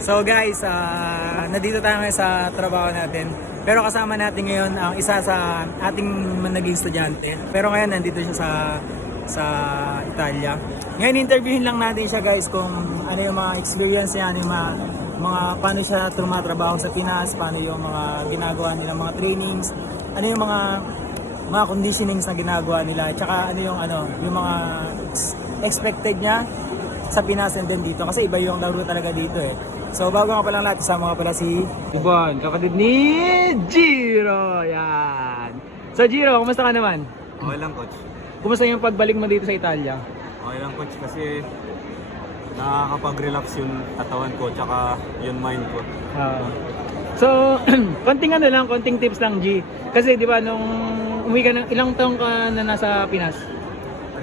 So guys, nandito tayo ngayon sa trabaho natin. Pero kasama natin ngayon ang isa sa ating naging estudyante. Pero ngayon nandito siya sa Italia. Ngayon interviewin lang natin siya guys kung ano yung mga experience niya, ano yung mga paano siya tumatrabaho sa Pinas, paano yung mga ginagawa nila, mga trainings, ano yung mga conditionings na ginagawa nila, tsaka ano yung mga expected niya sa Pinas and then dito kasi iba yung laro talaga dito eh. So bago nga palang lahat, isama nga pala si Ibon, kapatid ni Jiro. Yan. So Jiro, kumusta ka naman? Okay lang, coach. Kumusta yung pagbalik mo dito sa Italia? Okay lang, coach, kasi nakakapag-relax yung katawan ko tsaka yung mind ko. So, konting tips lang G. Kasi di ba nung umuwi ka ng ilang taong ka na nasa Pinas?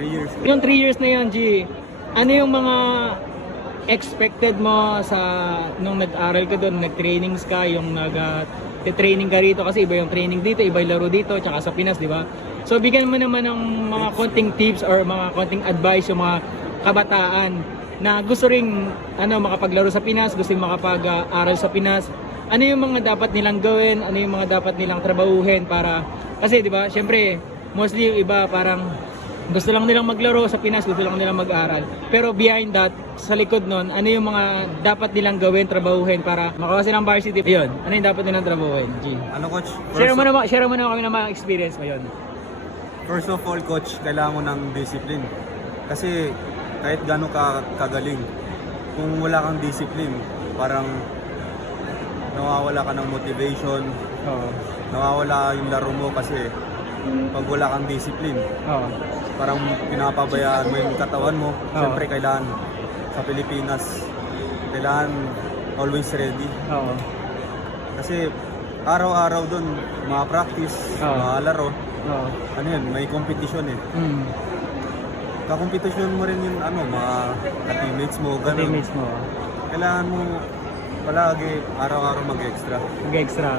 3 years. Yung 3 years na yun G, ano yung mga expected mo sa nung nag-aral ka doon, nag-trainings ka, yung nag-training ka rito kasi iba yung training dito, iba yung laro dito, tsaka sa Pinas, di ba? So bigyan mo naman ng mga konting tips or mga konting advice yung mga kabataan na gusto ring makapaglaro sa Pinas, gusto ring makapag-aral sa Pinas. Ano yung mga dapat nilang gawin, ano yung mga dapat nilang trabahuhin para kasi di ba, syempre mostly yung iba parang gusto lang nilang maglaro sa Pinas, gusto lang nilang mag-aral. Pero behind that, sa likod nun, ano yung mga dapat nilang gawin, trabahuhin para makawa silang varsity? Ayun, ano yung dapat nilang trabahuhin, G? Ano, coach? Share mo naman kami ng mga experience mo yun. First of all, coach, kailangan mo ng discipline. Kasi kahit gano'n ka kagaling, kung wala kang discipline, parang nawawala ka ng motivation, nawawala yung laro mo kasi pag wala kang discipline, parang pinapabayaan mo yung katawan mo. Siyempre kailangan sa Pilipinas, kailangan always ready. Kasi araw-araw doon, mga practice, mga laro, ano yun, may competition eh. Kakompetisyon mo rin yung mga teammates mo, gano'n. Teammates mo. Kailangan mo palagi araw-araw mag-extra. Mag-extra,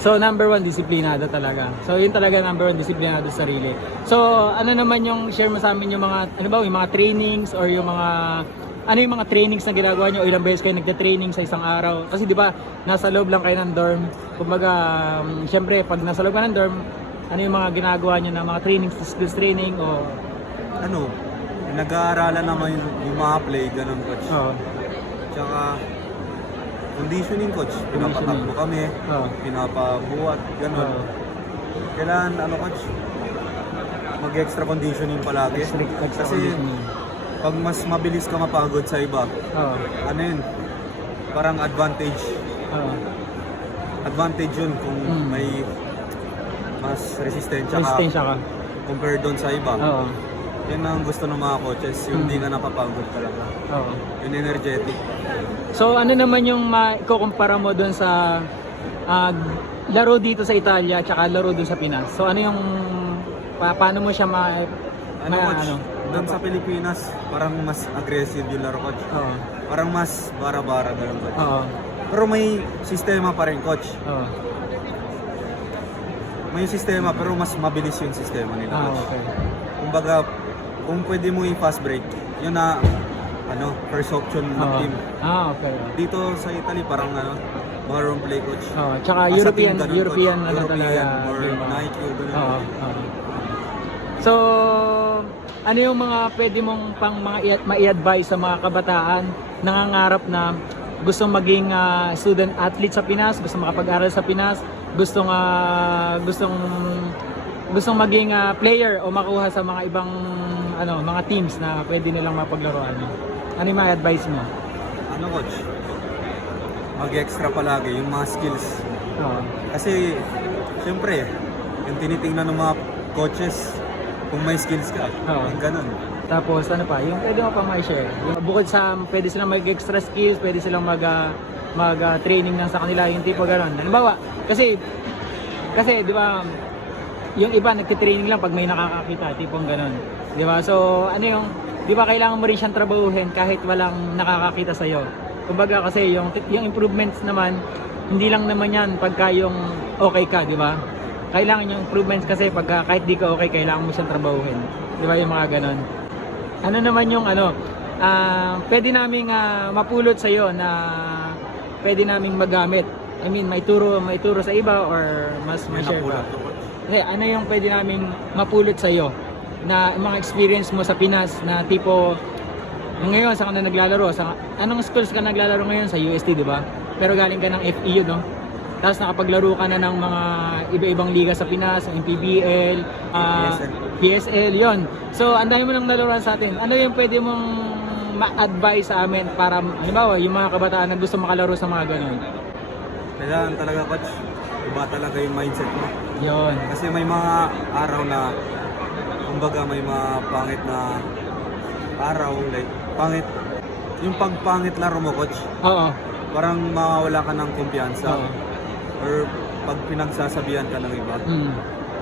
So number one, disiplinado talaga. So yun talaga number one, disiplinado sa sarili. So ano naman yung share mo sa amin yung mga, yung mga trainings or yung mga, yung mga trainings na ginagawa nyo o ilang beses kayo nagka-training sa isang araw? Kasi di ba, nasa loob lang kayo ng dorm. Kumbaga, syempre, pag nasa loob ka ng dorm, ano yung mga ginagawa nyo na mga trainings, skills training o... Nag-aaralan naman yung mga play, ganun, coach. Tsaka, conditioning, coach. Pinapatakbo kami, pinapabuhat, ganun. Kailangan, coach, mag-extra conditioning palagi. Kasi, pag mas mabilis ka mapagod sa iba, parang advantage. Advantage yun kung may mas resistensya ka compared doon sa iba. Yan ang gusto ng mga coaches, yung hindi ka napapagod talaga. Yung energetic. So ano naman yung ikukumpara mo doon sa laro dito sa Italia at laro doon sa Pinas? So ano yung paano mo siya coach? Doon sa Pilipinas, parang mas aggressive yung laro, coach. Parang mas bara-bara ganun, coach. Pero may sistema pa rin, coach. May sistema pero mas mabilis yung sistema nila, coach. Kumbaga, kung pwede mo i-fast break, yun na first option ng team. Dito sa Italy parang mga room play, coach. Tsaka European talaga. Or Nike o ganun. So, ano yung mga pwede mong ma-i-advise sa mga kabataan nangangarap na gustong maging student athlete sa Pinas, gustong makapag-aral sa Pinas, gustong maging player o makuha sa mga ibang mga teams na pwede nilang mapaglaruan? Ano yung mga advice mo? Coach? Mag-extra palagi yung mga skills. Kasi syempre yung tinitingnan ng mga coaches kung may skills ka, yung ganun. Tapos ano pa, yung pwede mo pang ma-share? Bukod sa pwede silang mag-extra skills, pwede silang mag-training lang sa kanila, yung tipo gano'n. Halimbawa, kasi di ba, yung iba nagtitraining lang pag may nakakakita, tipong gano'n. Di ba? So, di ba kailangan mo rin siyang trabahuhin kahit walang nakakakita sa'yo. Kumbaga kasi yung improvements naman, hindi lang naman yan pagka yung okay ka, di ba? Kailangan yung improvements kasi pagka kahit di ka okay, kailangan mo siyang trabahuhin. Di ba yung mga gano'n? Ano naman yung pwede naming mapulot sa'yo na pwede naming magamit? I mean, may turo sa iba or mas May ma-share napulot ka? ko, coach. Ano yung pwede namin mapulot sa iyo na mga experience mo sa Pinas na tipo ngayon sa ka na naglalaro sa anong schools ka naglalaro ngayon sa UST, di ba? Pero galing ka ng FEU, no? Tapos nakapaglaro ka na ng mga iba-ibang liga sa Pinas, ng PBL, PSL, yon. So, ang dami mo nang nalaruan sa atin. Ano yung pwede mong ma-advise sa amin para, halimbawa, yung mga kabataan na gusto makalaro sa mga ganun? Kailangan talaga, coach, iba talaga yung mindset mo. Yon. Kasi may mga araw na, kumbaga may mga pangit na araw, like pangit. Yung pagpangit laro mo, coach, Oo. parang mawawala ka ng kumpiyansa. Oo. Or pag pinagsasabihan ka ng iba. Mm.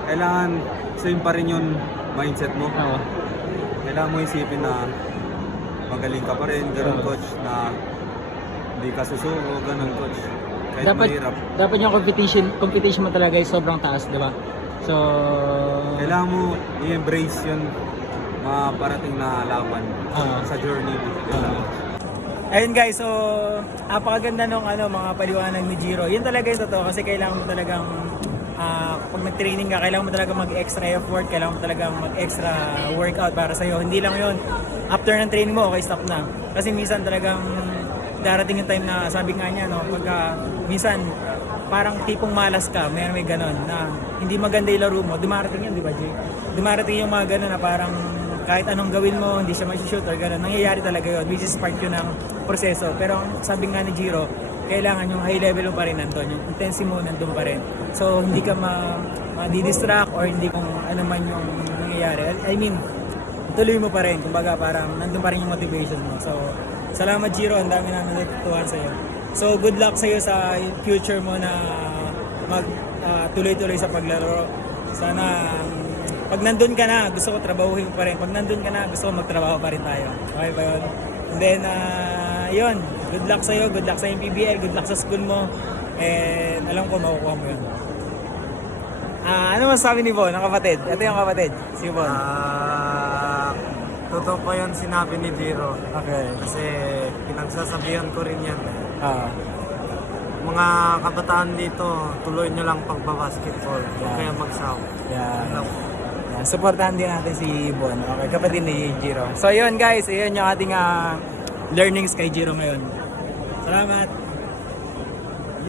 Kailangan same pa rin yung mindset mo. Oo. Kailangan mo isipin na magaling ka pa rin, ganun, Oo. coach, na hindi ka susuko, ganun, coach. Kahit mahirap. Dapat yung competition mo talaga ay sobrang taas, di ba? So, Kailangan mo i-embrace yung mga parating na laban sa journey. ayun guys, so napakaganda nung mga paliwanag ni Jiro. Yun talaga yung totoo kasi kailangan mo talagang pag nag-training ka, kailangan mo talaga mag-extra effort, kailangan mo talagang mag-extra workout para sa'yo. Hindi lang yun, after ng training mo, okay, stop na. Kasi minsan talagang darating yung time na sabi nga niya, no, pagka minsan parang tipong malas ka, may ganon na hindi maganda yung laro mo, dumarating yun, di ba, Jay? Dumarating yung mga ganon na parang kahit anong gawin mo, hindi siya mag-shoot or gano'n. Nangyayari talaga yun, which is part yun ng proseso. Pero ang sabi nga ni Jiro, kailangan yung high level mo pa rin nandun, yung intensity mo nandun pa rin. So, hindi ka ma-distract or hindi kung ano man yung nangyayari. I mean, tuloy mo pa rin. Kumbaga, parang nandun pa rin yung motivation mo. So, salamat Jiro, ang dami namin natutuhan sa'yo. So, good luck sa'yo sa future mo na tuloy-tuloy sa paglaro. Sana pag nandun ka na, gusto ko trabahuhin pa rin. Pag nandun ka na, gusto ko magtrabaho pa rin tayo. Okay ba yun? And then, yun. Good luck sa'yo. Good luck sa PBL. Good luck sa school mo. And alam ko, makukuha mo yun. Ano masasabi ni Bon, ang kapatid? Ito yung kapatid, si Bon. Totoo pa yan sinabi ni Jiro. Okay. Kasi pinagsasabihan ko rin yan. Ah, Mga kabataan dito, tuloy nyo lang pagbabasketball. Yeah. Kaya magsaw. yeah. Supportahan din natin si Bon. Okay, kapatid ni Jiro. So yun guys, yun yung ating learnings kay Jiro ngayon. Salamat!